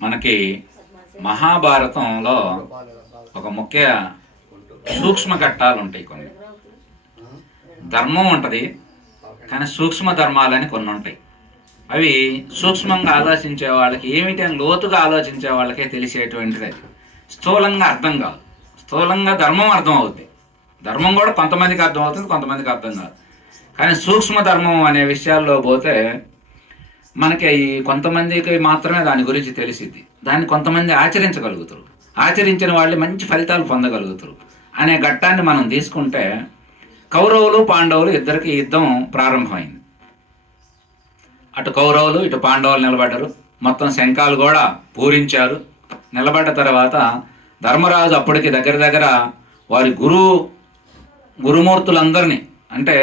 మనకి మహాభారతంలో ఒక ముఖ్య సూక్ష్మ ఘట్టాలు ఉంటాయి. కొన్ని ధర్మం ఉంటుంది, కానీ సూక్ష్మ ధర్మాలని కొన్ని ఉంటాయి. అవి సూక్ష్మంగా ఆలోచించే వాళ్ళకి, ఏమిటి అని లోతుగా ఆలోచించే వాళ్ళకే తెలిసేటువంటిది. స్థూలంగా అర్థం కాదు. స్థూలంగా ధర్మం అర్థం అవుద్ది, ధర్మం కూడా కొంతమందికి అర్థం అవుతుంది, కొంతమందికి అర్థం కాదు. కానీ సూక్ష్మ ధర్మం అనే విషయాల్లో పోతే మనకి కొంతమందికి మాత్రమే దాని గురించి తెలిసిద్ది. దాన్ని కొంతమంది ఆచరించగలుగుతారు, ఆచరించిన వాళ్ళు మంచి ఫలితాలు పొందగలుగుతారు అనే ఘట్టాన్ని మనం తీసుకుంటే, కౌరవులు పాండవులు ఇద్దరికి యుద్ధం ప్రారంభమైంది. అటు కౌరవులు ఇటు పాండవులు నిలబడ్డారు. మొత్తం శంఖాలు కూడా పూరించారు. నిలబడ్డ తర్వాత ధర్మరాజు అప్పటికి దగ్గర దగ్గర వారి గురుమూర్తులందరినీ, అంటే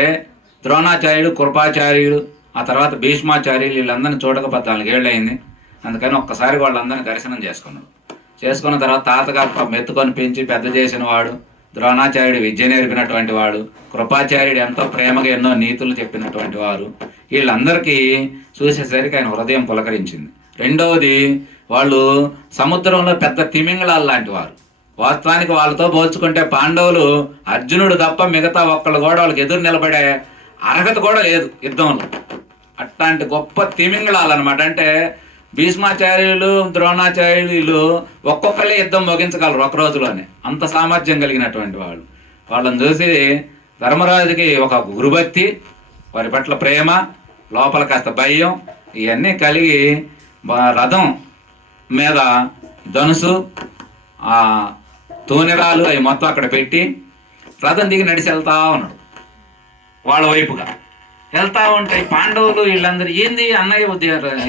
ద్రోణాచార్యుడు, కృపాచార్యుడు, ఆ తర్వాత భీష్మాచార్యులు, వీళ్ళందరినీ చూడక 14 ఏళ్ళు అయింది. అందుకని ఒక్కసారి వాళ్ళందరినీ దర్శనం చేసుకున్నాడు. చేసుకున్న తర్వాత తాతగారు మెత్తుకొని పెంచి పెద్ద చేసిన వాడు, ద్రోణాచార్యుడు విద్య నేర్పినటువంటి వాడు, కృపాచార్యుడు ఎంతో ప్రేమగా ఎన్నో నీతులు చెప్పినటువంటి వారు, వీళ్ళందరికీ చూసేసరికి ఆయన హృదయం పులకరించింది. రెండవది, వాళ్ళు సముద్రంలో పెద్ద తిమింగళాలు లాంటి వారు. వాస్తవానికి వాళ్ళతో పోల్చుకుంటే పాండవులు, అర్జునుడు తప్ప మిగతా ఒక్కళ్ళు కూడా వాళ్ళకి ఎదురు నిలబడే అర్హత కూడా లేదు యుద్ధంలో. అట్లాంటి గొప్ప తిమింగళాలు అనమాట. అంటే భీష్మాచార్యులు, ద్రోణాచార్యులు వీళ్ళు ఒక్కొక్కళ్ళే యుద్ధం ముగించగలరు ఒక రోజులోనే, అంత సామర్థ్యం కలిగినటువంటి వాళ్ళు. వాళ్ళని చూసి ధర్మరాజుకి ఒక గురుభక్తి, వారి పట్ల ప్రేమ, లోపల కాస్త భయం ఇవన్నీ కలిగి రథం మీద ధనుసు, ఆ తూనిరాలు అవి మొత్తం అక్కడ పెట్టి రథం దిగి నడిచి వెళ్తా ఉన్నాడు. వాళ్ళ వైపుగా వెళ్తా ఉంటాయి పాండవులు వీళ్ళందరూ, ఏంది అన్నయ్య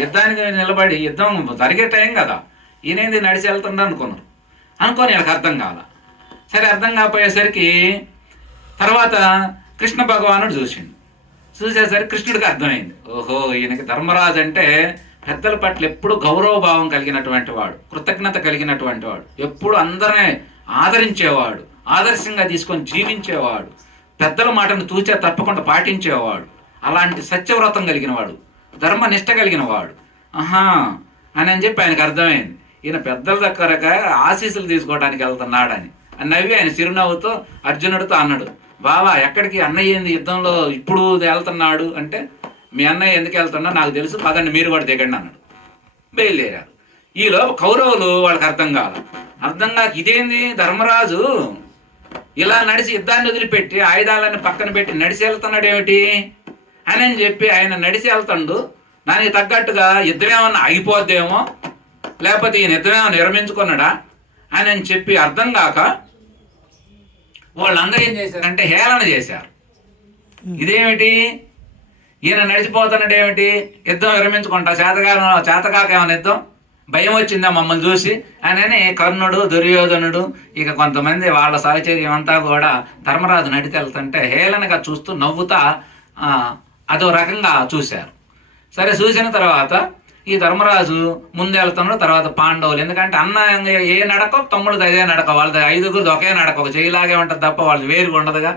యుద్ధానికి నిలబడి, యుద్ధం జరిగే టైం కదా, ఈయనేంది నడిచి వెళ్తుండ అనుకొని వీళ్ళకి అర్థం కాల. సరే, అర్థం కాకపోయేసరికి తర్వాత కృష్ణ భగవానుడు చూసేసరికి కృష్ణుడికి అర్థమైంది, ఓహో ఈయనకి ధర్మరాజు అంటే పెద్దల పట్ల ఎప్పుడు గౌరవ భావం కలిగినటువంటి వాడు, కృతజ్ఞత కలిగినటువంటి వాడు, ఎప్పుడు అందరినీ ఆదరించేవాడు, ఆదర్శంగా తీసుకొని జీవించేవాడు, పెద్దల మాటను తూచే తప్పకుండా పాటించేవాడు, అలాంటి సత్యవ్రతం కలిగిన వాడు, ధర్మనిష్ట కలిగిన వాడు అని చెప్పి ఆయనకు అర్థమైంది. ఈయన పెద్దల దగ్గరగా ఆశీస్సులు తీసుకోవడానికి వెళ్తున్నాడని నవ్వి ఆయన చిరునవ్వుతో అర్జునుడితో అన్నాడు, బావా ఎక్కడికి, అన్నయ్య ఏంది యుద్ధంలో ఇప్పుడు వెళ్తున్నాడు అంటే, మీ అన్నయ్య ఎందుకు వెళ్తున్నా నాకు తెలుసు, పదండి మీరు కూడా దిగండి అన్నాడు. బయలుదేరారు. ఈలో కౌరవులు వాళ్ళకి అర్థం కాక, ఇదేంది ధర్మరాజు ఇలా నడిచి యుద్ధాన్ని వదిలిపెట్టి ఆయుధాలను పక్కన పెట్టి నడిచి వెళ్తున్నాడు ఏమిటి అని చెప్పి ఆయన నడిచి వెళ్తాడు. దానికి తగ్గట్టుగా యుద్ధమేమన్నా ఆగిపోద్దేమో, లేకపోతే ఈయన యుద్ధమేమన్నా విరమించుకున్నాడా అని చెప్పి అర్థం కాక వాళ్ళందరూ ఏం చేశారంటే హేళన చేశారు. ఇదేమిటి, ఈయన నడిచిపోతున్నాడు ఏమిటి, యుద్ధం విరమించుకుంటా, చేతకాక ఏమైనా యుద్ధం, భయం వచ్చిందా మమ్మల్ని చూసి అని కర్ణుడు, దుర్యోధనుడు, ఇక కొంతమంది వాళ్ళ సహచర్యం అంతా కూడా ధర్మరాజు నడిచెళ్తుంటే హేళనగా చూస్తూ నవ్వుతా అదో రకంగా చూశారు. సరే, చూసిన తర్వాత ఈ ధర్మరాజు ముందు వెళ్తున్నాడు, తర్వాత పాండవులు, ఎందుకంటే అన్న ఏ నడకో తమ్ముడు అదే నడక, వాళ్ళది 5గురిది ఒకే నడక, ఒక చేయిలాగే ఉంటుంది తప్ప వాళ్ళది వేరుగా ఉండదుగా.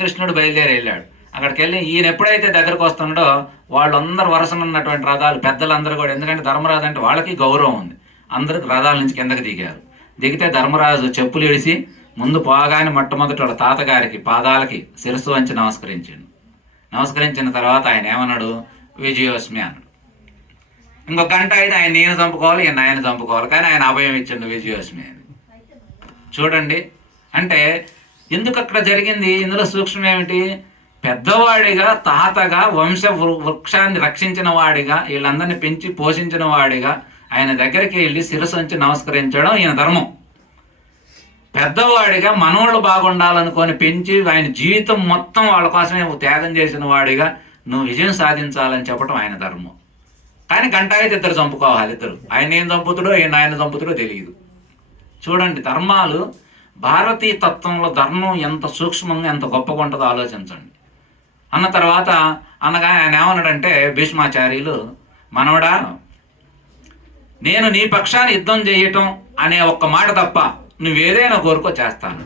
కృష్ణుడు బయలుదేరి వెళ్ళాడు. అక్కడికి వెళ్ళి ఈయన ఎప్పుడైతే దగ్గరకు వస్తున్నాడో వాళ్ళందరూ వరుసన ఉన్నటువంటి రథాలు, పెద్దలందరూ కూడా, ఎందుకంటే ధర్మరాజు అంటే వాళ్ళకి గౌరవం ఉంది, అందరికి రథాల నుంచి కిందకి దిగారు. దిగితే ధర్మరాజు చెప్పులు ఇడిసి ముందు పోగానే మొట్టమొదటి వాళ్ళ తాతగారికి పాదాలకి శిరస్సు వంచి నమస్కరించిన తర్వాత ఆయన ఏమన్నాడు, విజయోస్మి అన్నాడు. ఇంకొక గంట అయితే ఆయన నేను చంపుకోవాలి, ఈయన ఆయన చంపుకోవాలి, కానీ ఆయన అభయం ఇచ్చిండు విజయోస్మి అని. చూడండి, అంటే ఎందుకు అక్కడ జరిగింది, ఇందులో సూక్ష్మం ఏమిటి, పెద్దవాడిగా, తాతగా, వృక్షాన్ని రక్షించిన వాడిగా, వీళ్ళందరినీ పెంచి పోషించిన వాడిగా ఆయన దగ్గరికి వెళ్ళి శిరస్సు వంచి నమస్కరించడం ఈయన ధర్మం. పెద్దవాడిగా మనోళ్ళు బాగుండాలనుకొని పెంచి ఆయన జీవితం మొత్తం వాళ్ళ కోసమే త్యాగం చేసిన వాడిగా నువ్వు విజయం సాధించాలని చెప్పడం ఆయన ధర్మం. కానీ గంట అయితే ఇద్దరు చంపుకోవాలి, ఇద్దరు, ఆయన ఏం చంపుతాడో ఆయన చంపుతాడో తెలియదు. చూడండి, ధర్మాలు, భారతీయ తత్వంలో ధర్మం ఎంత సూక్ష్మంగా ఎంత గొప్పగా ఉంటుందో ఆలోచించండి. అన్న తర్వాత అనగా ఆయన ఏమన్నాడంటే, భీష్మాచార్యులు, మనవడా నేను నీ పక్షాన్ని యుద్ధం చేయటం అనే ఒక్క మాట తప్ప నువ్వేదైనా కోరుకో చేస్తాను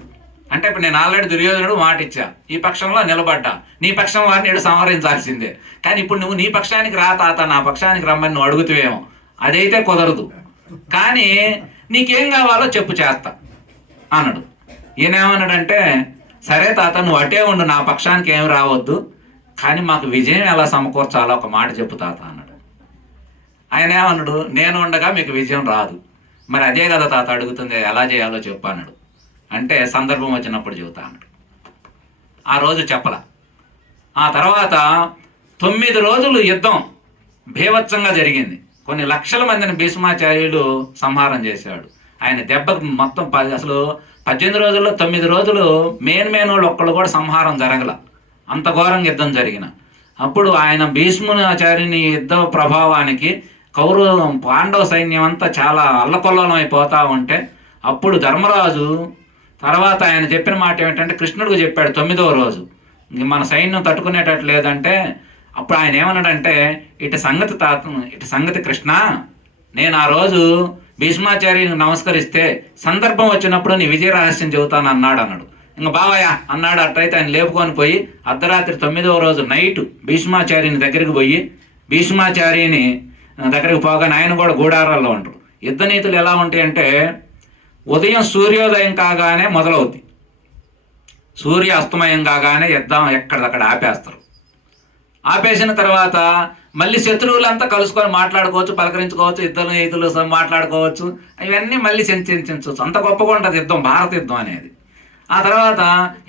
అంటే, ఇప్పుడు నేను ఆల్రెడీ దుర్యోధనుడు మాట ఇచ్చా, ఈ పక్షంలో నిలబడ్డా, నీ పక్షం వారిని ఏడు సంహరించాల్సిందే, కానీ ఇప్పుడు నువ్వు నీ పక్షానికి రా తాత, నా పక్షానికి రమ్మని నువ్వు అడుగుతావేమో, అదైతే కుదరదు. కానీ నీకేం కావాలో చెప్పు చేస్తా అన్నాడు. ఈయనేమన్నాడంటే, సరే తాత నువ్వు అటే ఉండు, నా పక్షానికి ఏం రావద్దు, కానీ మాకు విజయం ఎలా సమకూర్చాలో ఒక మాట చెప్పు తాత అన్నాడు. ఆయన ఏమన్నాడు, నేను ఉండగా మీకు విజయం రాదు, మరి అదే కదా తాత అడుగుతుంది, ఎలా చేయాలో చెప్పు అన్నాడు. అంటే సందర్భం వచ్చినప్పుడు చెబుతా అన్నాడు. ఆ రోజు చెప్పల. ఆ తర్వాత 9 రోజులు యుద్ధం భీభత్సంగా జరిగింది. కొన్ని లక్షల మందిని భీష్మాచార్యుడు సంహారం చేశాడు. ఆయన దెబ్బకు మొత్తం అసలు 18 రోజుల్లో 9 రోజులు మెయిన్ వాళ్ళు ఒక్కళ్ళు కూడా సంహారం జరగల, అంత ఘోరంగా యుద్ధం జరిగిన. అప్పుడు ఆయన భీష్మాచార్యుని యుద్ధ ప్రభావానికి పాండవ సైన్యం అంతా చాలా అల్లకొల్లోలం అయిపోతా ఉంటే, అప్పుడు ధర్మరాజు తర్వాత ఆయన చెప్పిన మాట ఏమిటంటే, కృష్ణుడికి చెప్పాడు 9వ రోజు మన సైన్యం తట్టుకునేటట్లు లేదంటే, అప్పుడు ఆయన ఏమన్నాడంటే, ఇటు సంగతి కృష్ణ, నేను ఆ రోజు భీష్మాచార్యునికి నమస్కరిస్తే సందర్భం వచ్చినప్పుడు నీ విజయ రహస్యం చెబుతాను అన్నాడు. ఇంకా బావయ్య అన్నాడు. అట్టయితే ఆయన లేపుకొని పోయి అర్ధరాత్రి 9వ రోజు నైట్ భీష్మాచార్యుని దగ్గరికి పోయి, భీష్మాచార్యుని దగ్గరికి పోగానే ఆయన కూడా గూడారాల్లో ఉంటారు. యుద్ధ నీతులు ఎలా ఉంటాయి అంటే, ఉదయం సూర్యోదయం కాగానే మొదలవుద్ది, సూర్య అస్తమయం కాగానే యుద్ధం ఎక్కడిదక్కడ ఆపేస్తారు. ఆపేసిన తర్వాత మళ్ళీ శత్రువులంతా కలుసుకొని మాట్లాడుకోవచ్చు, పలకరించుకోవచ్చు, యుద్ధలు మాట్లాడుకోవచ్చు, ఇవన్నీ మళ్ళీ చర్చించవచ్చు. అంత గొప్పగా ఉంటుంది యుద్ధం, భారత యుద్ధం అనేది. ఆ తర్వాత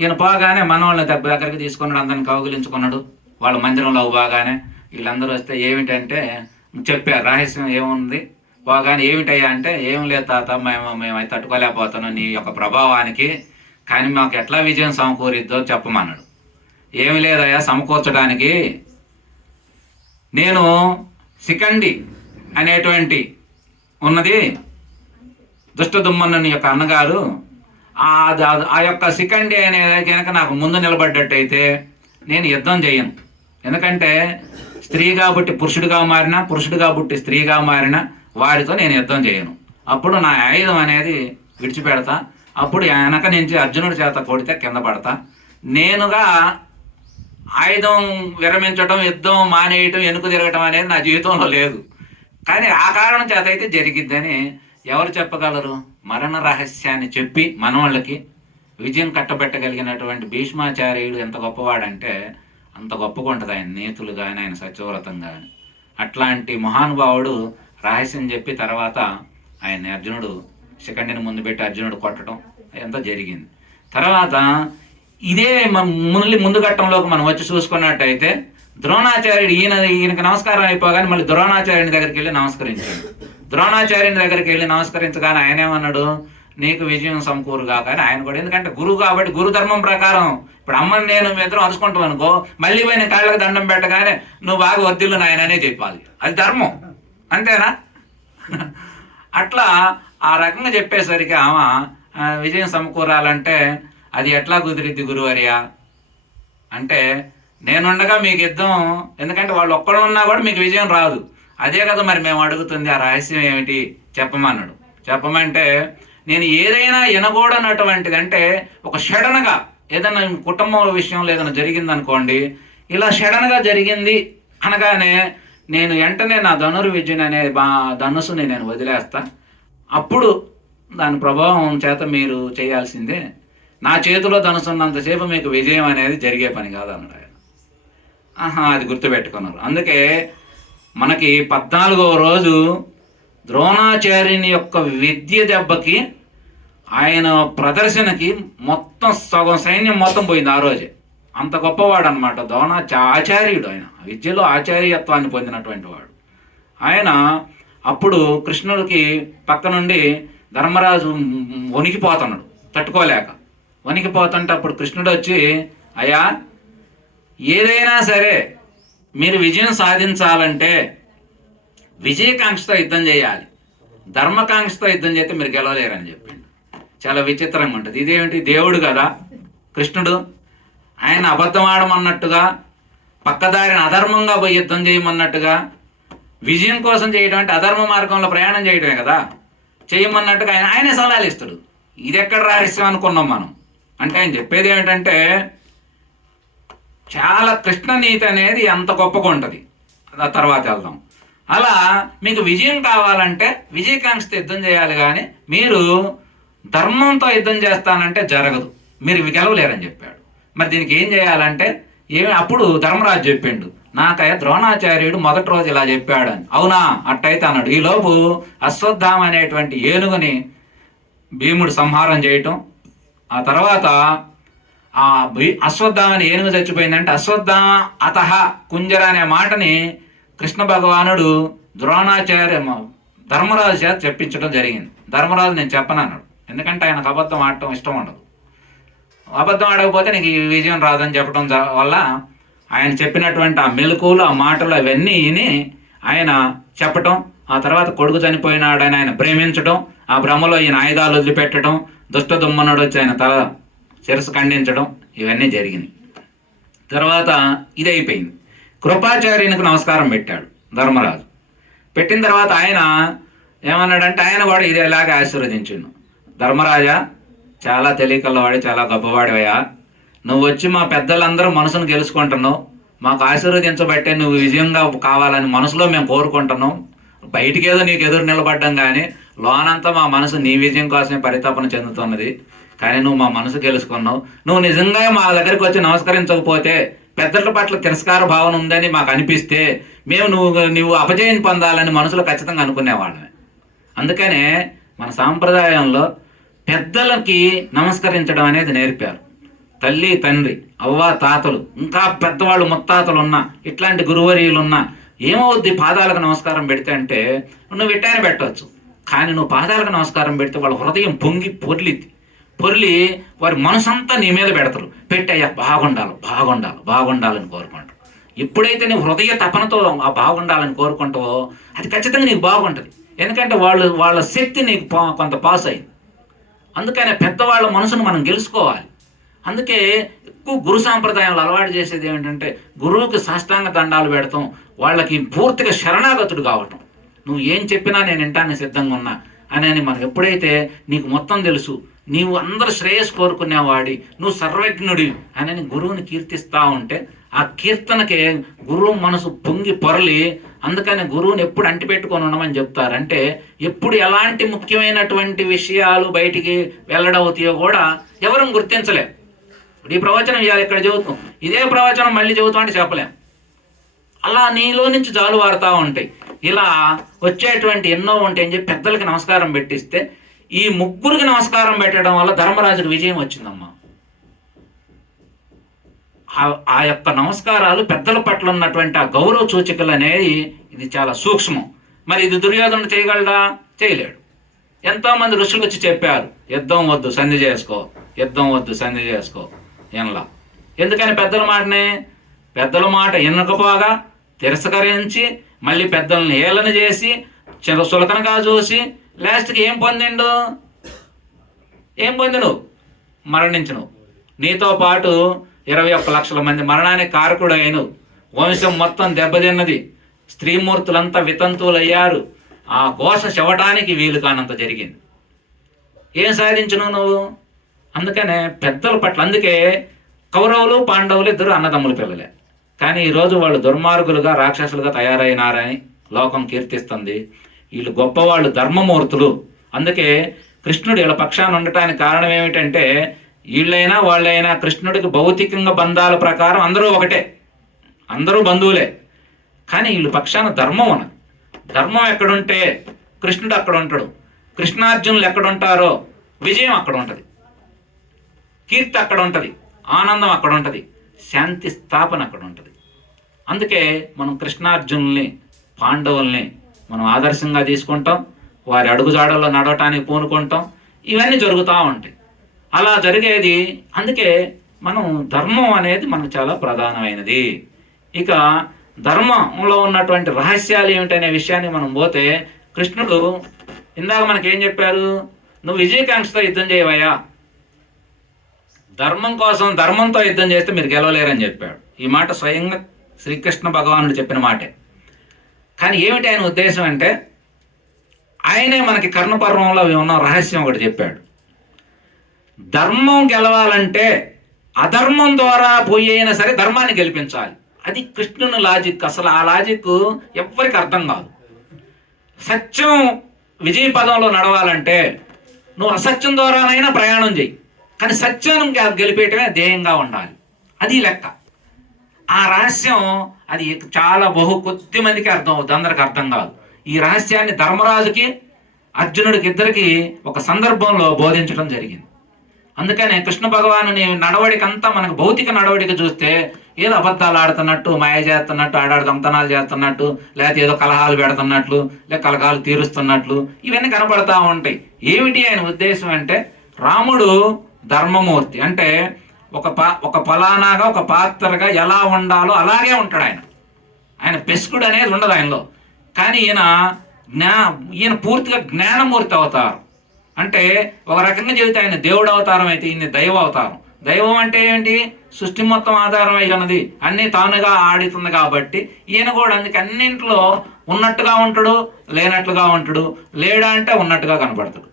ఈయన పోగానే మనవాళ్ళని దగ్గరికి తీసుకున్నాడు, అందరిని కౌగిలించుకున్నాడు. వాళ్ళ మందిరంలో పోగానే వీళ్ళందరూ వస్తే ఏమిటంటే చెప్పారు రహస్యం ఏముంది. పోగానే ఏమిటయ్యా అంటే, ఏం లేదు తాత, మేమైతే తట్టుకోలేకపోతున్నాం నీ యొక్క ప్రభావానికి, కానీ మాకు ఎట్లా విజయం సమకూరిద్దో చెప్పమన్నాడు. ఏమి లేదయ్యా సమకూర్చడానికి, నేను శిఖండి అనేటువంటి ఉన్నది దుష్టదుమ్మనుని యొక్క అన్నగారు, ఆ యొక్క శిఖండి అనేది కనుక నాకు ముందు నిలబడ్డట్టయితే నేను యుద్ధం చేయను. ఎందుకంటే స్త్రీ కాబట్టి పురుషుడిగా మారిన, పురుషుడిగా పుట్టి స్త్రీగా మారిన వారితో నేను యుద్ధం చేయను. అప్పుడు నా ఆయుధం అనేది విడిచిపెడతా, అప్పుడు వెనక నుంచి అర్జునుడి చేత కొడితే కింద పడతా. నేనుగా ఆయుధం విరమించడం, యుద్ధం మానేయటం, వెనుక తిరగటం అనేది నా జీవితంలో లేదు. కానీ ఆ కారణం చేత అయితే జరిగిద్దని ఎవరు చెప్పగలరు? మరణ రహస్యాన్ని చెప్పి మనవాళ్ళకి విజయం కట్టబెట్టగలిగినటువంటి భీష్మాచార్యుడు ఎంత గొప్పవాడంటే అంత గొప్పగా ఉంటుంది ఆయన నీతులు కానీ, ఆయన సత్యవ్రతం కానీ. అట్లాంటి మహానుభావుడు రహస్యం చెప్పి తర్వాత ఆయన అర్జునుడు శిఖండిని ముందు పెట్టి అర్జునుడు కొట్టడం అదంతా జరిగింది. తర్వాత ఇదే ముందు ఘట్టంలోకి మనం వచ్చి చూసుకున్నట్టయితే, ద్రోణాచార్యుడు ఈయనకి నమస్కారం అయిపోగానే మళ్ళీ ద్రోణాచార్యుని దగ్గరికి వెళ్ళి నమస్కరించాడు. ద్రోణాచార్యుని దగ్గరికి వెళ్ళి నమస్కరించగానే ఆయన ఏమన్నాడు, నీకు విజయం సమకూరుగా. కానీ ఆయన కూడా, ఎందుకంటే గురువు కాబట్టి గురు ధర్మం ప్రకారం, ఇప్పుడు అమ్మని నేను మీ ఇద్దరం అరుచుకుంటాం అనుకో, మళ్ళీ పోయిన కాళ్ళకి దండం పెట్టగానే నువ్వు బాగా వద్దిల్లు నాయననే చెప్పాలి, అది ధర్మం, అంతేనా? అట్లా ఆ రకంగా చెప్పేసరికి ఆమె విజయం సమకూరాలంటే అది ఎట్లా కుదిరిద్ది గురువర్యా అంటే, నేనుండగా మీకు యుద్ధం, ఎందుకంటే వాళ్ళు ఒక్కడు ఉన్నా కూడా మీకు విజయం రాదు, అదే కదా మరి మేము అడుగుతుంది, ఆ రహస్యం ఏమిటి చెప్పమన్నాడు. చెప్పమంటే, నేను ఏదైనా వినకూడనటువంటిది, అంటే ఒక సడన్గా ఏదైనా కుటుంబం విషయంలో ఏదైనా జరిగిందనుకోండి, ఇలా సడన్గా జరిగింది అనగానే నేను వెంటనే నా ధనుర్విద్యను అనే ధనుసుని నేను వదిలేస్తా, అప్పుడు దాని ప్రభావం చేత మీరు చేయాల్సిందే, నా చేతిలో ధనుసు ఉన్నంతసేపు మీకు విజయం అనేది జరిగే పని కాదు అన్నాడు ఆయన. అది గుర్తుపెట్టుకున్నారు. అందుకే మనకి 14వ రోజు ద్రోణాచార్యుని యొక్క విద్య దెబ్బకి, ఆయన ప్రదర్శనకి మొత్తం సగం సైన్యం మొత్తం పోయింది ఆ రోజే. అంత గొప్పవాడు అనమాట ఆచార్యుడు. ఆయన విద్యలో ఆచార్యత్వాన్ని పొందినటువంటి వాడు ఆయన. అప్పుడు కృష్ణుడికి పక్క నుండి ధర్మరాజు వణికిపోతున్నాడు, తట్టుకోలేక వణికిపోతుంటే అప్పుడు కృష్ణుడు వచ్చి, అయ్యా ఏదైనా సరే మీరు విజయం సాధించాలంటే విజయకాంక్షతో యుద్ధం చేయాలి, ధర్మకాంక్షతో యుద్ధం చేస్తే మీరు గెలవలేరని చెప్పిండు. చాలా విచిత్రంగా ఉంటుంది. ఇదేమిటి, దేవుడు కదా కృష్ణుడు, ఆయన అబద్ధం ఆడమన్నట్టుగా, పక్కదారిని అధర్మంగా పోయి యుద్ధం చేయమన్నట్టుగా, విజయం కోసం చేయడం అంటే అధర్మ మార్గంలో ప్రయాణం చేయడమే కదా, చేయమన్నట్టుగా ఆయనే సలహాలు ఇస్తాడు. ఇది ఎక్కడ రహస్యం అనుకున్నాం మనం. అంటే ఆయన చెప్పేది ఏమిటంటే, చాలా కృష్ణ నీతి అనేది అంత గొప్పగా ఉంటుంది. ఆ తర్వాత వెళ్దాం. అలా మీకు విజయం కావాలంటే విజయకాంక్షతో యుద్ధం చేయాలి, కానీ మీరు ధర్మంతో యుద్ధం చేస్తానంటే జరగదు, మీరు గెలవలేరని చెప్పాడు. మరి దీనికి ఏం చేయాలంటే అప్పుడు ధర్మరాజు చెప్పిండు, నాకయ్య ద్రోణాచార్యుడు మొదటి రోజు ఇలా చెప్పాడని. అవునా, అట్టయితే అన్నాడు. ఈలోపు అశ్వత్థామ అనేటువంటి ఏనుగుని భీముడు సంహారం చేయటం, ఆ తర్వాత ఆ అశ్వత్థామని ఏనుగు చచ్చిపోయిందంటే అశ్వత్థామ అతహ కుంజర అనే మాటని కృష్ణ భగవానుడు ద్రోణాచార్య ధర్మరాజు చేత చెప్పించడం జరిగింది. ధర్మరాజు నేను చెప్పనన్నాడు, ఎందుకంటే ఆయనకు అబద్ధం ఆడటం ఇష్టం ఉండదు. అబద్ధం ఆడకపోతే నీకు ఈ విజయం రాదని చెప్పడం వల్ల ఆయన చెప్పినటువంటి ఆ మెలకువలు, ఆ మాటలు అవన్నీ ఆయన చెప్పటం, ఆ తర్వాత కొడుకు చనిపోయినాడని ఆయన ప్రేమించడం, ఆ భ్రమలో ఈయన ఆయుధాలు వదిలిపెట్టడం, దుష్ట దుమ్మనుడు వచ్చి ఆయన తల శిరస్సు ఖండించడం, ఇవన్నీ జరిగినాయి. తర్వాత ఇది అయిపోయింది. కృపాచార్యునికి నమస్కారం పెట్టాడు ధర్మరాజు. పెట్టిన తర్వాత ఆయన ఏమన్నాడంటే, ఆయన కూడా ఇదేలాగా ఆశీర్వదించిండు. ధర్మరాజా, చాలా తెలియకల్లవాడి, చాలా గొప్పవాడివయ్యా, నువ్వు వచ్చి మా పెద్దలందరూ మనసును గెలుచుకుంటున్నావు, మాకు ఆశీర్వదించబట్టే నువ్వు విజయంగా కావాలని మనసులో మేము కోరుకుంటున్నాం. బయటికి ఏదో నీకు ఎదురు నిలబడ్డం, కానీ లోనంతా మా మనసు నీ విజయం కోసమే పరితాపన చెందుతున్నది. కానీ నువ్వు మా మనసు గెలుచుకున్నావు. నువ్వు నిజంగా మా దగ్గరికి వచ్చి నమస్కరించకపోతే, పెద్దల పట్ల తిరస్కార భావన ఉందని మాకు అనిపిస్తే, మేము నువ్వు అపజయం పొందాలని మనసులో ఖచ్చితంగా అనుకునేవాళ్ళమే. అందుకనే మన సాంప్రదాయంలో పెద్దలకి నమస్కరించడం అనేది నేర్పారు. తల్లి తండ్రి, అవ్వ తాతలు, ఇంకా పెద్దవాళ్ళు ముత్తాతలు ఉన్నా, ఇట్లాంటి గురువర్యులు ఉన్నా ఏమవుద్ది పాదాలకు నమస్కారం పెడితే అంటే, నువ్వు విట్టాయన పెట్టవచ్చు, కానీ నువ్వు పాదాలకు నమస్కారం పెడితే వాళ్ళ హృదయం పొర్లి వారి మనసంతా నీ మీద పెడతారు. పెట్టయ్యా బాగుండాలి బాగుండాలి బాగుండాలని కోరుకుంటారు. ఎప్పుడైతే నువ్వు హృదయ తపనతో ఆ బాగుండాలని కోరుకుంటావో అది ఖచ్చితంగా నీకు బాగుంటుంది. ఎందుకంటే వాళ్ళ శక్తి నీకు కొంత పాస్ అయింది. అందుకనే పెద్దవాళ్ళ మనసును మనం గెలుచుకోవాలి. అందుకే ఎక్కువ గురు సాంప్రదాయంలో అలవాటు చేసేది ఏమిటంటే, గురువుకి సాష్టాంగ దండాలు పెడతాం, వాళ్ళకి పూర్తిగా శరణాగతుడు కావటం. నువ్వు ఏం చెప్పినా నేను వింటానికి సిద్ధంగా ఉన్నా అని మనం ఎప్పుడైతే నీకు మొత్తం తెలుసు, నీవు అందరు శ్రేయస్సు కోరుకునేవాడి, నువ్వు సర్వజ్ఞుడి అని గురువుని కీర్తిస్తూ ఉంటే, ఆ కీర్తనకే గురువు మనసు పొరలి, అందుకని గురువుని ఎప్పుడు అంటిపెట్టుకొని ఉండమని చెప్తారు. అంటే ఎప్పుడు ఎలాంటి ముఖ్యమైనటువంటి విషయాలు బయటికి వెల్లడవుతాయో కూడా ఎవరు గుర్తించలేం. ఈ ప్రవచనం ఇవాళ ఇక్కడ చదువుతాం, ఇదే ప్రవచనం మళ్ళీ చదువుతాం అంటే చెప్పలేం. అలా నీలో నుంచి జాలు వారుతూ ఉంటాయి. ఇలా వచ్చేటువంటి ఎన్నో ఉంటాయని చెప్పి పెద్దలకి నమస్కారం పెట్టిస్తే, ఈ ముగ్గురికి నమస్కారం పెట్టడం వల్ల ధర్మరాజుకు విజయం వచ్చిందమ్మా. ఆ యొక్క నమస్కారాలు పెద్దల పట్ల ఉన్నటువంటి ఆ గౌరవ సూచికలు అనేది ఇది చాలా సూక్ష్మం. మరి ఇది దుర్యోధనుడు చేయగలడా? చేయలేడు. ఎంతోమంది ఋషులు వచ్చి చెప్పారు, యుద్ధం వద్దు సంధి చేసుకో, యుద్ధం వద్దు సంధి చేసుకో. ఎనలా ఎందుకని పెద్దల మాట ఎనకపోగా తిరస్కరించి, మళ్ళీ పెద్దల్ని ఏళ్ళని చేసి చులకనగా చూసి లాస్ట్కి ఏం పొందిను? మరణించను. నీతో పాటు 21 లక్షల మంది మరణానికి కారకుడు అయినవు. వంశం మొత్తం దెబ్బతిన్నది. స్త్రీమూర్తులంతా వితంతువులయ్యారు. ఆ ఘోష చెవటానికి వీలు కానంత జరిగింది. ఏం సాధించను నువ్వు? అందుకనే పెద్దల పట్ల, అందుకే కౌరవులు పాండవులు ఇద్దరు అన్నదమ్ముల పిల్లలే, కానీ ఈరోజు వాళ్ళు దుర్మార్గులుగా రాక్షసులుగా తయారైనారని లోకం కీర్తిస్తుంది. వీళ్ళు గొప్పవాళ్ళు, ధర్మమూర్తులు. అందుకే కృష్ణుడు ఇలా పక్షాన ఉండటానికి కారణం ఏమిటంటే, వీళ్ళైనా వాళ్ళైనా కృష్ణుడికి భౌతికంగా బంధాల ప్రకారం అందరూ ఒకటే, అందరూ బంధువులే. కానీ వీళ్ళు పక్షాన ధర్మం ఉన్నది. ధర్మం ఎక్కడుంటే కృష్ణుడు అక్కడ ఉంటాడు. కృష్ణార్జునులు ఎక్కడుంటారో విజయం అక్కడ ఉంటుంది, కీర్తి అక్కడ ఉంటుంది, ఆనందం అక్కడ ఉంటుంది, శాంతి స్థాపన అక్కడ ఉంటుంది. అందుకే మనం కృష్ణార్జునుల్ని, పాండవుల్ని మనం ఆదర్శంగా తీసుకుంటాం, వారి అడుగుజాడల్లో నడవటానికి పూనుకుంటాం. ఇవన్నీ జరుగుతూ ఉంటాయి. అలా జరిగేది. అందుకే మనం ధర్మం అనేది మనకు చాలా ప్రధానమైనది. ఇక ధర్మంలో ఉన్నటువంటి రహస్యాలు ఏమిటనే విషయాన్ని మనం పోతే, కృష్ణుడు ఇందాక మనకేం చెప్పారు? నువ్వు విజయకాంక్షతో యుద్ధం చేయవయ్యా, ధర్మం కోసం ధర్మంతో యుద్ధం చేస్తే మీరు గెలవలేరని చెప్పాడు. ఈ మాట స్వయంగా శ్రీకృష్ణ భగవానుడు చెప్పిన మాటే. కానీ ఏమిటి ఆయన ఉద్దేశం అంటే, ఆయనే మనకి కర్ణపర్వంలో ఉన్న రహస్యం ఒకటి చెప్పాడు. ధర్మం గెలవాలంటే అధర్మం ద్వారా పోయి అయినా సరే ధర్మాన్ని గెలిపించాలి. అది కృష్ణుని లాజిక్. అసలు ఆ లాజిక్ ఎవ్వరికి అర్థం కాదు. సత్యం విజయ పదంలో నడవాలంటే నువ్వు అసత్యం ద్వారానైనా ప్రయాణం చేయి, కానీ సత్యం గెలిపేయటమే ధ్యేయంగా ఉండాలి. అది లెక్క. ఆ రహస్యం అది చాలా కొద్ది మందికి అర్థం అవుతుంది, అందరికి అర్థం కాదు. ఈ రహస్యాన్ని ధర్మరాజుకి అర్జునుడికి ఇద్దరికి ఒక సందర్భంలో బోధించడం జరిగింది. అందుకనే కృష్ణ భగవానుని నడవడిక అంతా మనకు భౌతిక నడవడిక చూస్తే ఏదో అబద్ధాలు ఆడుతున్నట్టు, మాయ చేస్తున్నట్టు, ఆడాడు దొంగతనాలు చేస్తున్నట్టు, లేకపోతే ఏదో కలహాలు పెడుతున్నట్లు, లేక కలహాలు తీరుస్తున్నట్లు ఇవన్నీ కనపడతా ఉంటాయి. ఏమిటి ఆయన ఉద్దేశం అంటే, రాముడు ధర్మమూర్తి అంటే ఒక ఫలానాగా ఒక పాత్రగా ఎలా ఉండాలో అలాగే ఉంటాడు ఆయన. ఆయన పెస్కుడు అనేది ఉండదు ఆయనలో. కానీ ఈయన పూర్తిగా జ్ఞానమూర్తి అవతారం. అంటే ఒక రకంగా చెబితే ఆయన దేవుడు అవతారం అయితే ఈయన దైవ అవతారం. దైవం అంటే ఏంటి? సృష్టి మొత్తం ఆధారం అయి ఉన్నది, అన్నీ తానుగా ఆడుతుంది కాబట్టి ఈయన కూడా అందుకే అన్నింటిలో ఉన్నట్టుగా ఉంటాడు, లేనట్లుగా ఉంటాడు. లేడా అంటే ఉన్నట్టుగా కనపడతాడు,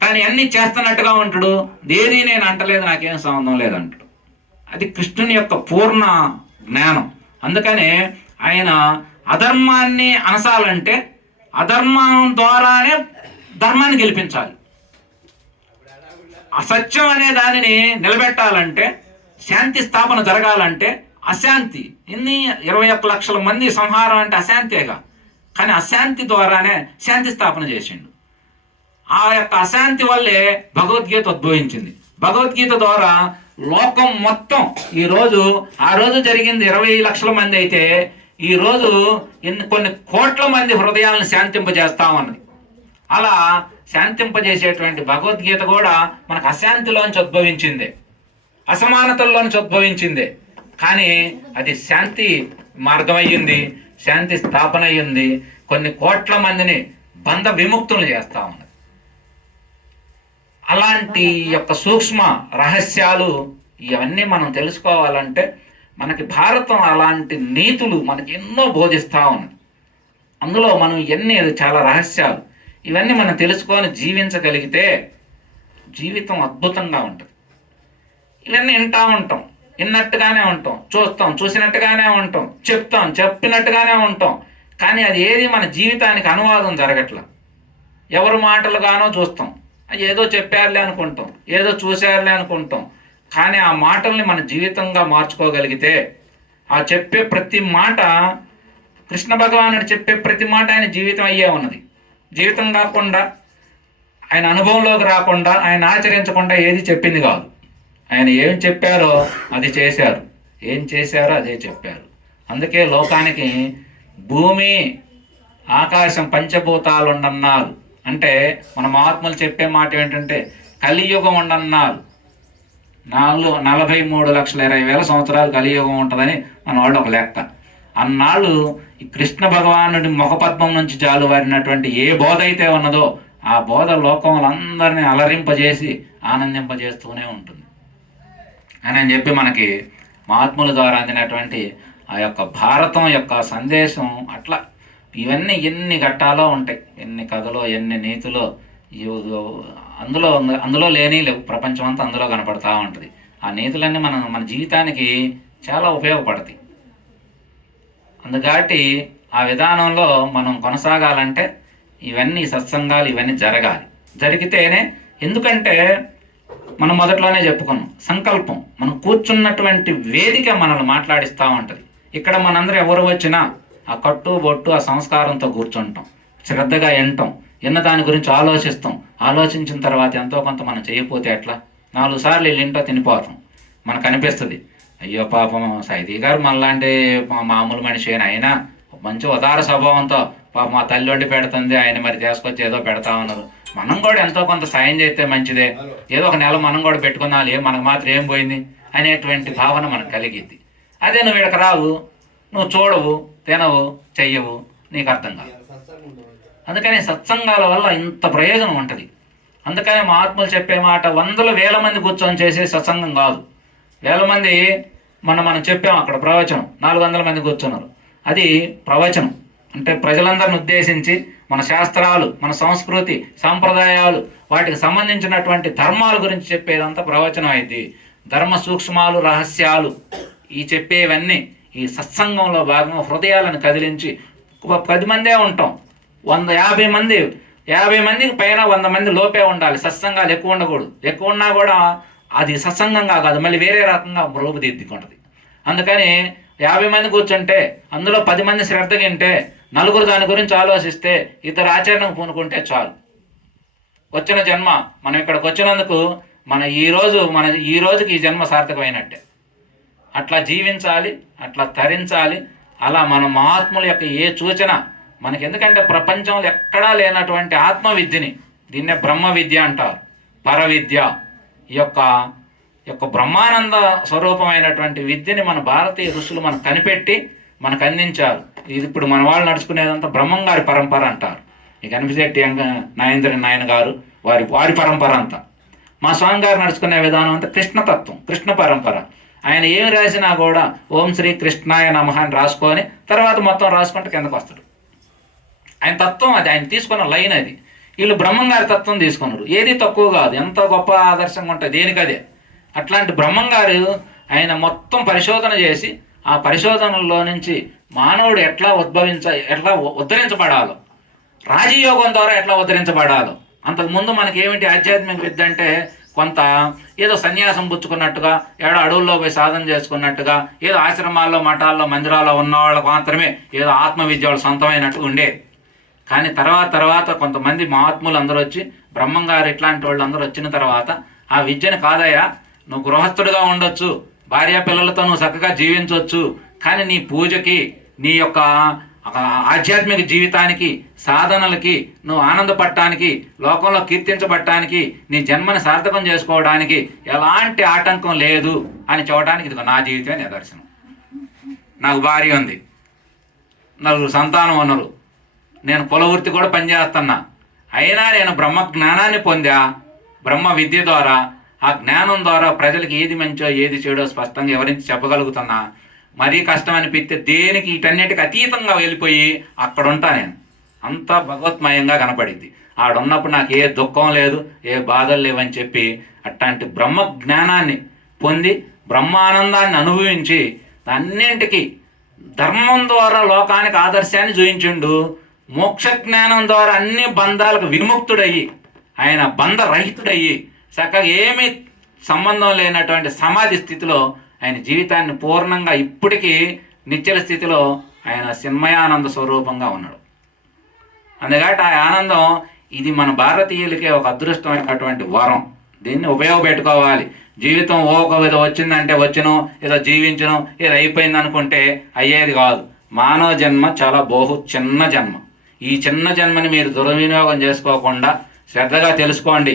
కానీ అన్నీ చేస్తున్నట్టుగా ఉంటాడు. ఏది నేను అంటలేదు, నాకేం సంబంధం లేదంటాడు. అది కృష్ణుని యొక్క పూర్ణ జ్ఞానం. అందుకనే ఆయన అధర్మాన్ని అనసాలంటే అధర్మం ద్వారానే ధర్మాన్ని గెలిపించాలి. అసత్యం అనే దానిని నిలబెట్టాలంటే, శాంతి స్థాపన జరగాలంటే అశాంతి. 21 లక్షల మంది సంహారం అంటే అశాంతేగా, కానీ అశాంతి ద్వారానే శాంతి స్థాపన చేసిండు. ఆ యొక్క అశాంతి వల్లే భగవద్గీత ఉద్భవించింది. భగవద్గీత ద్వారా లోకం మొత్తం ఆ రోజు జరిగింది 20 లక్షల మంది అయితే ఈ రోజు కొన్ని కోట్ల మంది హృదయాలను శాంతింపజేస్తా ఉన్నది. అలా శాంతింపజేసేటువంటి భగవద్గీత కూడా మనకు అశాంతిలోంచి ఉద్భవించిందే, అసమానతల్లోంచి ఉద్భవించిందే. కానీ అది శాంతి మార్గం అయ్యింది, శాంతి స్థాపన అయ్యింది, కొన్ని కోట్ల మందిని బంధ విముక్తులు చేస్తా ఉన్నది. అలాంటి యొక్క సూక్ష్మ రహస్యాలు ఇవన్నీ మనం తెలుసుకోవాలంటే మనకి భారతం అలాంటి నీతులు మనకి ఎన్నో బోధిస్తూ ఉన్నది. అందులో మనం చాలా రహస్యాలు ఇవన్నీ మనం తెలుసుకొని జీవించగలిగితే జీవితం అద్భుతంగా ఉంటుంది. ఇవన్నీ విన్నట్టుగానే ఉంటాం, చూసినట్టుగానే ఉంటాం, చెప్పినట్టుగానే ఉంటాం. కానీ అది ఏది మన జీవితానికి అనువాదం జరగట్లా. ఎవరు మాటలుగానో చూస్తాం, ఏదో చెప్పారులే అనుకుంటాం, ఏదో చూశారులే అనుకుంటాం. కానీ ఆ మాటల్ని మన జీవితంగా మార్చుకోగలిగితే, ఆ చెప్పే ప్రతి మాట, కృష్ణ భగవానుడు చెప్పే ప్రతి మాట ఆయన జీవితం అయ్యే ఉన్నది. జీవితం కాకుండా, ఆయన అనుభవంలోకి రాకుండా, ఆయన ఆచరించకుండా ఏది చెప్పింది కాదు. ఆయన ఏం చెప్పారో అది చేశారు, ఏం చేశారో అదే చెప్పారు. అందుకే లోకానికి భూమి ఆకాశం పంచభూతాలు ఉండన్నారు. అంటే మన మహాత్ములు చెప్పే మాట ఏంటంటే కలియుగం ఉండన్నారు. 43,20,000 సంవత్సరాలు కలియుగం ఉంటుందని మన వాళ్ళు ఒక లెక్క. అన్నాళ్ళు ఈ కృష్ణ భగవానుడి ముఖపద్మం నుంచి జాలువారినటువంటి ఏ బోధ అయితే ఉన్నదో ఆ బోధ లోకములందరినీ అలరింపజేసి ఆనందింపజేస్తూనే ఉంటుంది అని చెప్పి మనకి మహాత్ముల ద్వారా అందినటువంటి ఆ యొక్క భారతం యొక్క సందేశం అట్లా. ఇవన్నీ ఎన్ని ఘట్టాలో ఉంటాయి, ఎన్ని కథలో, ఎన్ని నీతులో, అందులో లేవు. ప్రపంచం అంతా అందులో కనపడతా ఉంటుంది. ఆ నీతులన్నీ మన జీవితానికి చాలా ఉపయోగపడతాయి. అందుకాటి ఆ విధానంలో మనం కొనసాగాలంటే ఇవన్నీ సత్సంగాలు ఇవన్నీ జరిగితేనే. ఎందుకంటే మనం మొదట్లోనే చెప్పుకున్నాం, సంకల్పం. మనం కూర్చున్నటువంటి వేదిక మనల్ని మాట్లాడిస్తూ ఉంటుంది. ఇక్కడ మనందరూ ఎవరు వచ్చినా ఆ కట్టు బొట్టు ఆ సంస్కారంతో కూర్చుంటాం, శ్రద్ధగా విన్న దాని గురించి ఆలోచించిన తర్వాత ఎంతో కొంత మనం చేయకపోతే ఎట్లా? 4 సార్లు ఇంట్లో తినిపోతాం. మనకు అనిపిస్తుంది, అయ్యో పాపం సైదీ గారు మనలాంటి మామూలు మనిషి అయినా మంచి ఉదార స్వభావంతో పాపం మా తల్లి వండి పెడుతుంది, ఆయన మరి తీసుకొచ్చి ఏదో పెడతా ఉన్నారు, మనం కూడా ఎంతో కొంత సాయం చేస్తే మంచిదే, ఏదో ఒక నెల మనం కూడా పెట్టుకున్నాలి, మనకు మాత్రం ఏం పోయింది అనేటువంటి భావన మనకు కలిగిద్ది. అదే నువ్వు ఇక్కడికి రావు, నువ్వు చూడవు, తినవు, చెయ్యవు, నీకు అర్థం కాదు. అందుకని సత్సంగాల వల్ల ఇంత ప్రయోజనం ఉంటుంది. అందుకని మహాత్ములు చెప్పే మాట 100,000 మంది కూర్చొని చేసే సత్సంగం కాదు. 1000 మంది మనం చెప్పాం, అక్కడ ప్రవచనం 400 మంది కూర్చున్నారు, అది ప్రవచనం. అంటే ప్రజలందరిని ఉద్దేశించి మన శాస్త్రాలు, మన సంస్కృతి, సాంప్రదాయాలు, వాటికి సంబంధించినటువంటి ధర్మాల గురించి చెప్పేదంతా ప్రవచనం అయింది. ధర్మ సూక్ష్మాలు, రహస్యాలు ఈ చెప్పేవన్నీ ఈ సత్సంగంలో భాగంగా హృదయాలను కదిలించి 10 మందే ఉంటాం, 50 మంది 50 మందికి పైన 100 మంది లోపే ఉండాలి. సత్సంగాలు ఎక్కువ ఉండకూడదు. ఎక్కువ ఉన్నా కూడా అది సత్సంగంగా కాదు, మళ్ళీ వేరే రకంగా రూపుదిద్దుకుంటుంది. అందుకని 50 మంది కూర్చుంటే అందులో 10 మంది శ్రద్ధగా వింటే, నలుగురు దాని గురించి ఆలోచిస్తే, ఇద్దరు ఆచరణకు పూనుకుంటే చాలు. వచ్చిన జన్మ మనం ఇక్కడికి వచ్చినందుకు మన ఈ రోజుకి ఈ జన్మ సార్థకమైనట్టే. అట్లా జీవించాలి, అట్లా తరించాలి. అలా మన మహాత్ముల యొక్క ఏ సూచన మనకి, ఎందుకంటే ప్రపంచంలో ఎక్కడా లేనటువంటి ఆత్మ విద్యని, దీన్నే బ్రహ్మ విద్య అంటారు, పరవిద్య. ఈ యొక్క బ్రహ్మానంద స్వరూపమైనటువంటి విద్యని మన భారతీయ ఋషులు మనకు కనిపెట్టి మనకు అందించారు. ఇది ఇప్పుడు మన వాళ్ళు నడుచుకునేదంతా బ్రహ్మంగారి పరంపర అంటారు. ఈ కనిపిశెట్టి నాయేంద్ర నాయన గారు వారి పరంపర అంతా. మా స్వామి గారు నడుచుకునే విధానం అంతా కృష్ణతత్వం, కృష్ణ పరంపర. ఆయన ఏమి రాసినా కూడా ఓం శ్రీ కృష్ణాయ నమః అని రాసుకొని తర్వాత మొత్తం రాసుకుంటే కిందకు వస్తాడు. ఆయన తత్వం అది, ఆయన తీసుకున్న లైన్ అది. వీళ్ళు బ్రహ్మంగారి తత్వం తీసుకున్నారు. ఏది తక్కువ కాదు, ఎంత గొప్ప ఆదర్శంగా ఉంటుంది దేనికదే. అట్లాంటి బ్రహ్మంగారు ఆయన మొత్తం పరిశోధన చేసి, ఆ పరిశోధనలో నుంచి మానవుడు ఎట్లా ఉద్ధరించబడాలో, రాజయోగం ద్వారా ఎట్లా ఉద్ధరించబడాలో. అంతకుముందు మనకి ఏమిటి ఆధ్యాత్మిక విద్య అంటే, కొంత ఏదో సన్యాసం పుచ్చుకున్నట్టుగా, ఏదో అడవుల్లో పోయి సాధన చేసుకున్నట్టుగా, ఏదో ఆశ్రమాల్లో మఠాల్లో మందిరాల్లో ఉన్న వాళ్ళకు మాత్రమే ఏదో ఆత్మ విద్య వాళ్ళు సొంతమైనట్టు ఉండేది. కానీ తర్వాత కొంతమంది మహాత్ములు అందరూ వచ్చి, బ్రహ్మంగారు ఇట్లాంటి వాళ్ళు అందరూ వచ్చిన తర్వాత, ఆ విద్యను కాదయ్యా, నువ్వు గృహస్థుడిగా ఉండొచ్చు, భార్య పిల్లలతో నువ్వు చక్కగా జీవించవచ్చు, కానీ నీ పూజకి, నీ యొక్క ఆధ్యాత్మిక జీవితానికి, సాధనలకి, నువ్వు ఆనందపడటానికి, లోకంలో కీర్తించబడటానికి, నీ జన్మని సార్థకం చేసుకోవడానికి ఎలాంటి ఆటంకం లేదు అని చెప్పడానికి ఇది నా జీవితమే నిదర్శనం. నాకు భార్య ఉంది, 4 సంతానం ఉన్నారు, నేను కులవృత్తి కూడా పనిచేస్తున్నా. అయినా నేను బ్రహ్మ జ్ఞానాన్ని పొందా, బ్రహ్మ విద్య ద్వారా. ఆ జ్ఞానం ద్వారా ప్రజలకు ఏది మంచో ఏది చెడో స్పష్టంగా ఎవరించి చెప్పగలుగుతున్నా. మరీ కష్టం అనిపిస్తే దేనికి వీటన్నిటికి అతీతంగా వెళ్ళిపోయి అక్కడ ఉంటా నేను. అంతా భగవత్మయంగా కనపడింది. ఆడున్నప్పుడు నాకు ఏ దుఃఖం లేదు, ఏ బాధలు లేవని చెప్పి అట్లాంటి బ్రహ్మ జ్ఞానాన్ని పొంది, బ్రహ్మానందాన్ని అనుభవించి, అన్నింటికి ధర్మం ద్వారా లోకానికి ఆదర్శాన్ని చూపించిండు. మోక్ష జ్ఞానం ద్వారా అన్ని బంధాలకు విముక్తుడయ్యి, ఆయన బంధరహితుడయ్యి, చక్కగా ఏమీ సంబంధం లేనటువంటి సమాధి స్థితిలో ఆయన జీవితాన్ని పూర్ణంగా ఇప్పటికీ నిశ్చల స్థితిలో ఆయన చిన్మయానంద స్వరూపంగా ఉన్నాడు. అందుకని ఆ ఆనందం ఇది మన భారతీయులకే ఒక అదృష్టమైనటువంటి వరం. దీన్ని ఉపయోగపెట్టుకోవాలి. జీవితం ఒక విధం వచ్చిందంటే వచ్చును, ఏదో జీవించను, ఏదో అయిపోయింది అనుకుంటే అయ్యేది కాదు. మానవ జన్మ చాలా చిన్న జన్మ. ఈ చిన్న జన్మని మీరు దుర్వినియోగం చేసుకోకుండా శ్రద్ధగా తెలుసుకోండి.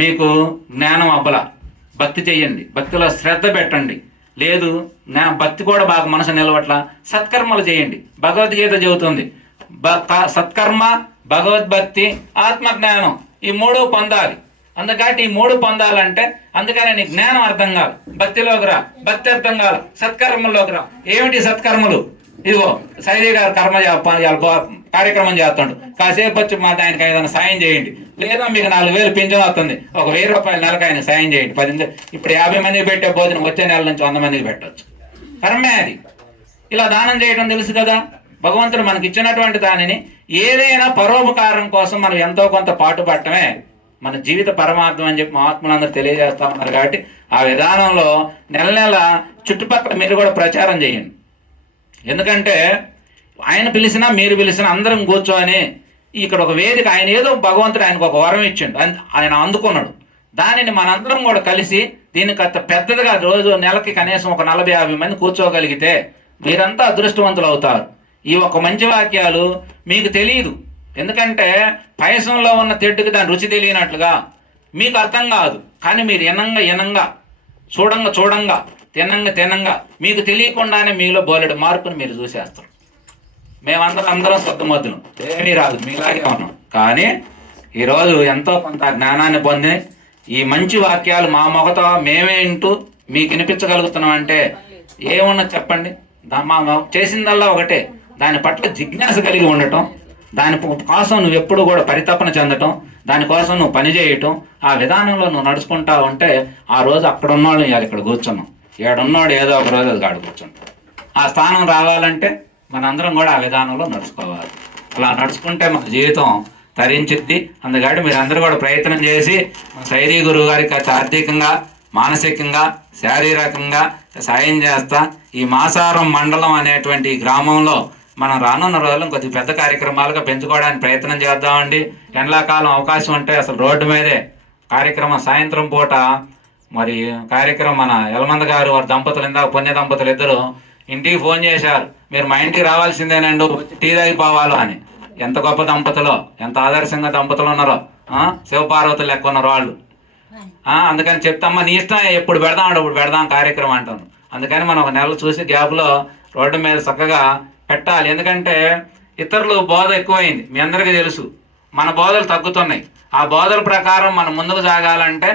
మీకు జ్ఞానం అబ్బల, భక్తి చెయ్యండి, భక్తిలో శ్రద్ధ పెట్టండి. లేదు భక్తి కూడా బాగా మనసు నిలవట్ల, సత్కర్మలు చేయండి. భగవద్గీత చెబుతుంది, సత్కర్మ, భగవద్భక్తి, ఆత్మజ్ఞానం, ఈ 3 పొందాలి. అందుకని ఈ 3 పొందాలంటే, అందుకని నీ జ్ఞానం అర్థం కాదు, భక్తిలోకి రా, భక్తి అర్థం కాదు, సత్కర్మల్లోకి రా. ఏమిటి సత్కర్మలు? ఇదిగో సైదీ గారు కార్యక్రమం చేస్తాడు, కాసేపు వచ్చి ఆయనకి ఏదైనా సాయం చేయండి. లేదా మీకు 4,000 పింఛన్ వస్తుంది, ఒక 1,000 రూపాయలు నెలకు ఆయన సాయం చేయండి. 10 ఇప్పుడు 50 మందికి పెట్టే భోజనం వచ్చే నెల నుంచి 100 మందికి పెట్టవచ్చు. కర్మే అది. ఇలా దానం చేయడం తెలుసు కదా. భగవంతుడు మనకి ఇచ్చినటువంటి దానిని ఏదైనా పరోపకారం కోసం మనం ఎంతో కొంత పాటుపడటమే మన జీవిత పరమార్థం అని చెప్పి మహాత్ములందరూ తెలియజేస్తా ఉన్నారు. కాబట్టి ఆ విధానంలో నెల చుట్టుపక్కల మీరు కూడా ప్రచారం చేయండి. ఎందుకంటే ఆయన పిలిచినా మీరు పిలిచినా అందరం కూర్చొని ఇక్కడ ఒక వేదిక, ఆయన ఏదో భగవంతుడు ఆయనకు ఒక వరం ఇచ్చిండు, ఆయన అందుకున్నాడు. దానిని మనందరం కూడా కలిసి దీనికి అంత పెద్దదిగా రోజు నెలకి కనీసం ఒక 40-50 మంది కూర్చోగలిగితే మీరంతా అదృష్టవంతులు అవుతారు. ఈ ఒక మంచి వాక్యాలు మీకు తెలియదు, ఎందుకంటే పాయసంలో ఉన్న తెడ్డుకి దాని రుచి తెలియనట్లుగా మీకు అర్థం కాదు. కానీ మీరు ఎనంగా చూడంగా తినంగా మీకు తెలియకుండానే మీలో బోలెడు మార్పుని మీరు చూసేస్తారు. మేమందరం సొత్తమొద్దును, ఏమీ రాదు, మీలాగే ఉన్నాం. కానీ ఈరోజు ఎంతో కొంత జ్ఞానాన్ని పొంది ఈ మంచి వాక్యాలు మా మొగతో మేమే వింటూ మీకు వినిపించగలుగుతున్నాం అంటే ఏమున్నది చెప్పండి. మా చేసిందల్లా ఒకటే, దాని పట్ల జిజ్ఞాస కలిగి ఉండటం, దాని కోసం నువ్వు ఎప్పుడు కూడా పరితపన చెందటం, దానికోసం నువ్వు పని చేయటం, ఆ విధానంలో నువ్వు నడుచుకుంటా ఉంటే ఆ రోజు అక్కడ ఉన్నవాళ్ళు ఇవాళ ఇక్కడ కూర్చున్నాం, ఏడున్నవాడు ఏదో ఒక రోజు అది కాడు కూర్చుంటాం. ఆ స్థానం రావాలంటే మనందరం కూడా ఆ విధానంలో నడుచుకోవాలి. అలా నడుచుకుంటే మన జీవితం తరించిద్ది. అందుకని మీరు అందరూ కూడా ప్రయత్నం చేసి మన సైరీ గురువు గారికి ఆర్థికంగా, మానసికంగా, శారీరకంగా సాయం చేస్తా ఈ మాసారం మండలం అనేటువంటి గ్రామంలో మనం రానున్న రోజుల్లో కొద్ది పెద్ద కార్యక్రమాలుగా పెంచుకోవడానికి ప్రయత్నం చేద్దామండి. ఎండాకాలం అవకాశం ఉంటే అసలు రోడ్డు మీదే కార్యక్రమం సాయంత్రం పూట మరి కార్యక్రమం మన యలమంద గారు వారి దంపతులు ఇందాక పుణ్య దంపతులు ఇద్దరు ఇంటికి ఫోన్ చేశారు, మీరు మా ఇంటికి రావాల్సిందేనండి, టీ తాగిపోవాలో అని. ఎంత గొప్ప దంపతులో, ఎంత ఆదర్శంగా దంపతులు ఉన్నారో, శివపార్వతులు లెక్క ఉన్నారు వాళ్ళు. అందుకని చెప్తామ్మా నీ ఇష్టం, ఎప్పుడు పెడదాం ఇప్పుడు పెడదాం కార్యక్రమం అంటాను. అందుకని మనం ఒక నెల చూసి గ్యాప్లో రోడ్డు మీద చక్కగా పెట్టాలి. ఎందుకంటే ఇతరులు బోధ ఎక్కువైంది, మీ అందరికీ తెలుసు. మన బోధలు తగ్గుతున్నాయి. ఆ బోధల ప్రకారం మనం ముందుకు సాగాలంటే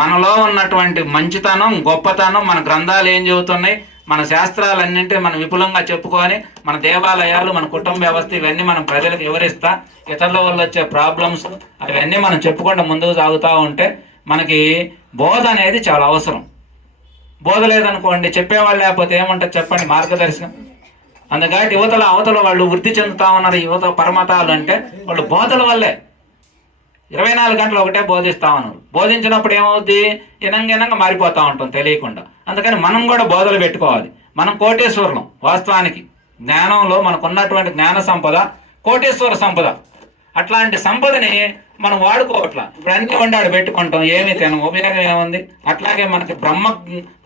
మనలో ఉన్నటువంటి మంచితనం, గొప్పతనం, మన గ్రంథాలు ఏం చెబుతున్నాయి, మన శాస్త్రాలన్నింటి మనం విపులంగా చెప్పుకొని మన దేవాలయాలు, మన కుటుంబ వ్యవస్థ ఇవన్నీ మనం ప్రజలకు వివరిస్తా ఇతరుల వల్ల వచ్చే ప్రాబ్లమ్స్ అవన్నీ మనం చెప్పుకుంటూ ముందుకు సాగుతూ ఉంటే మనకి బోధ అనేది చాలా అవసరం. బోధ లేదనుకోండి, చెప్పేవాళ్ళు లేకపోతే ఏమంటారు చెప్పండి, మార్గదర్శనం. అందుకని అవతల వాళ్ళు వృద్ధి చెందుతా ఉన్నారు. యువత పరమతాలు అంటే వాళ్ళు బోధల వల్లే 24 గంటలు ఒకటే బోధిస్తా ఉన్నారు. బోధించినప్పుడు ఏమవుద్ది, ఇనంగా మారిపోతూ ఉంటాం తెలియకుండా. అందుకని మనం కూడా బోధలు పెట్టుకోవాలి. మనం కోటేశ్వరులం. వాస్తవానికి జ్ఞానంలో మనకున్నటువంటి జ్ఞాన సంపద కోటేశ్వర సంపద. అట్లాంటి సంపదని మనం వాడుకోవట్లా. ఇప్పుడు అన్ని వండాడు పెట్టుకుంటాం, ఏమీ తినం, ఉపయోగం ఏముంది? అట్లాగే మనకి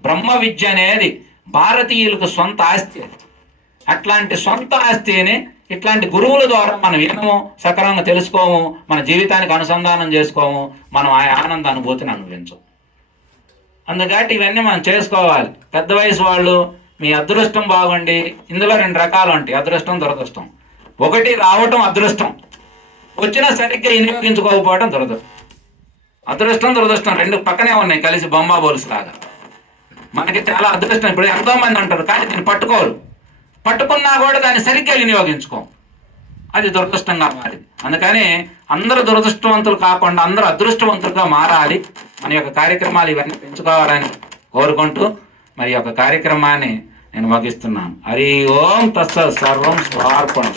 బ్రహ్మ విద్య అనేది భారతీయులకు సొంత ఆస్తి. అట్లాంటి సొంత ఆస్తిని ఇట్లాంటి గురువుల ద్వారా మనం వినము, సక్రమంగా తెలుసుకోము, మన జీవితానికి అనుసంధానం చేసుకోము, మనం ఆ ఆనంద అనుభూతిని అనుభవించము. అందుకని ఇవన్నీ మనం చేసుకోవాలి. పెద్ద వయసు వాళ్ళు మీ అదృష్టం బాగుండి, ఇందులో 2 రకాలు ఉంటాయి, అదృష్టం, దురదృష్టం. ఒకటి రావటం అదృష్టం, వచ్చినా సరిగ్గా వినియోగించుకోకపోవడం దురదృష్టం. అదృష్టం దురదృష్టం 2 పక్కనే ఉన్నాయి, కలిసి బొమ్మ బోల్స్ లాగా. మనకి చాలా అదృష్టం. ఇప్పుడు ఎంతోమంది అంటారు కానీ దీన్ని పట్టుకున్నా కూడా దాన్ని సరిగ్గా వినియోగించుకోం, అది దురదృష్టంగా మారింది. అందుకని అందరూ దురదృష్టవంతులు కాకుండా అందరూ అదృష్టవంతులుగా మారాలి. మన యొక్క కార్యక్రమాలు ఇవన్నీ పెంచుకోవాలని కోరుకుంటూ మరి యొక్క కార్యక్రమాన్ని నేను ముగిస్తున్నాను. హరి ఓం తత్సత్ సర్వం స్వార్పణం.